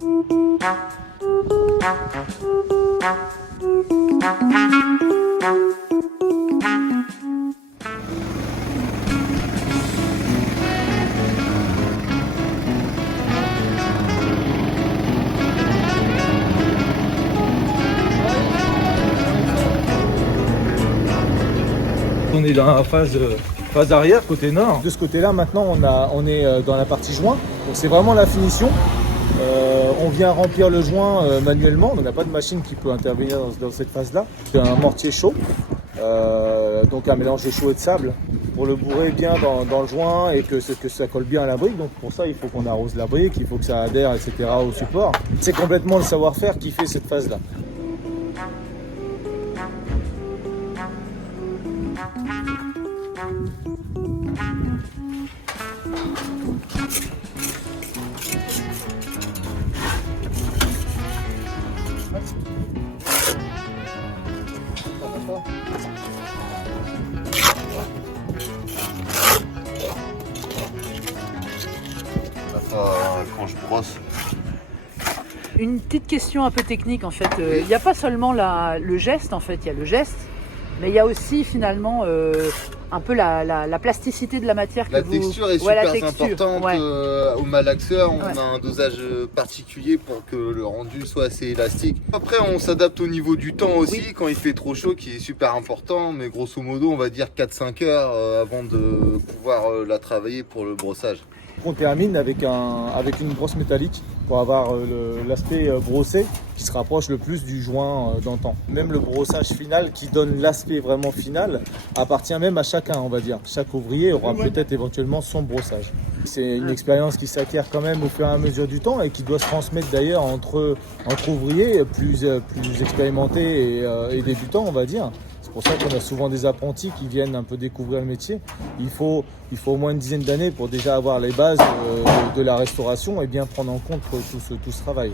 On est dans la phase arrière, côté nord. De ce côté-là, maintenant, on est dans la partie joint. Donc c'est vraiment la finition. On vient remplir le joint manuellement. On n'a pas de machine qui peut intervenir dans cette phase-là. C'est un mortier chaud, donc un mélange de chaud et de sable pour le bourrer bien dans le joint et que ça colle bien à la brique. Donc pour ça, il faut qu'on arrose la brique, il faut que ça adhère, etc. au support. C'est complètement le savoir-faire qui fait cette phase-là. Quand je brosse. Une petite question un peu technique en fait. Il n'y a pas seulement le geste en fait, il y a le geste, mais il y a aussi finalement un peu la plasticité de la matière. La texture est super importante. Au malaxeur, on a un dosage particulier pour que le rendu soit assez élastique. Après, on s'adapte au niveau du temps aussi, quand il fait trop chaud, qui est super important. Mais grosso modo, on va dire 4-5 heures avant de pouvoir la travailler pour le brossage. On termine avec une brosse métallique pour avoir l'aspect brossé qui se rapproche le plus du joint d'antan. Même le brossage final qui donne l'aspect vraiment final appartient même à chacun, on va dire. Chaque ouvrier aura peut-être éventuellement son brossage. C'est une expérience qui s'acquiert quand même au fur et à mesure du temps et qui doit se transmettre d'ailleurs entre ouvriers plus expérimentés et débutants, on va dire. C'est pour ça qu'on a souvent des apprentis qui viennent un peu découvrir le métier. Il faut au moins une dizaine d'années pour déjà avoir les bases de la restauration et bien prendre en compte tout ce travail.